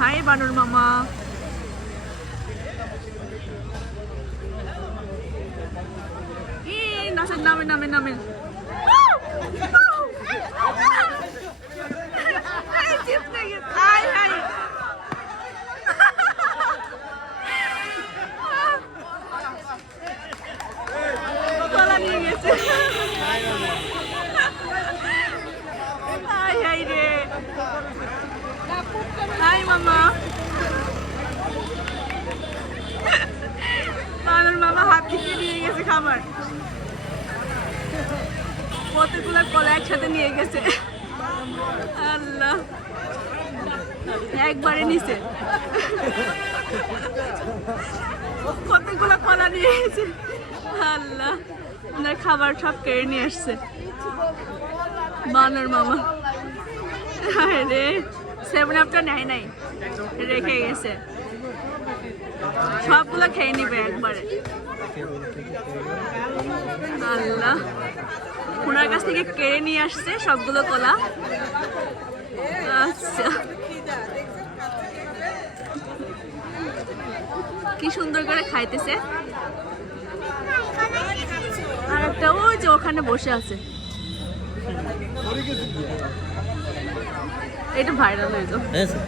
High বানর মামা। নাচের নামে নামে নামে কলা নিয়ে গেছে। হাই হাই রে, হাই মামা। বানর মামা হাত থেকে নিয়ে গেছে খাবার, কতগুলো কলা একসাথে নিয়ে গেছে। আল্লাহ, একবারে নিচে কতগুলো কলা নিয়ে গেছে। আল্লাহ, ওনার খাবার সব কেড়ে নিয়ে আসছে বানর মামা। রে 7-আপটা নেয় নাই, রেখে গেছে। সবগুলো খেয়ে নিবে একবারে। আল্লাহ, ওনার কাছ থেকে কেড়ে নিয়ে আসছে সবগুলো কলা। আচ্ছা, কি সুন্দর করে খাইতেছে। আর একটা ওই যে ওখানে বসে আছে, এটা ভাইরাল হয়ে যাও।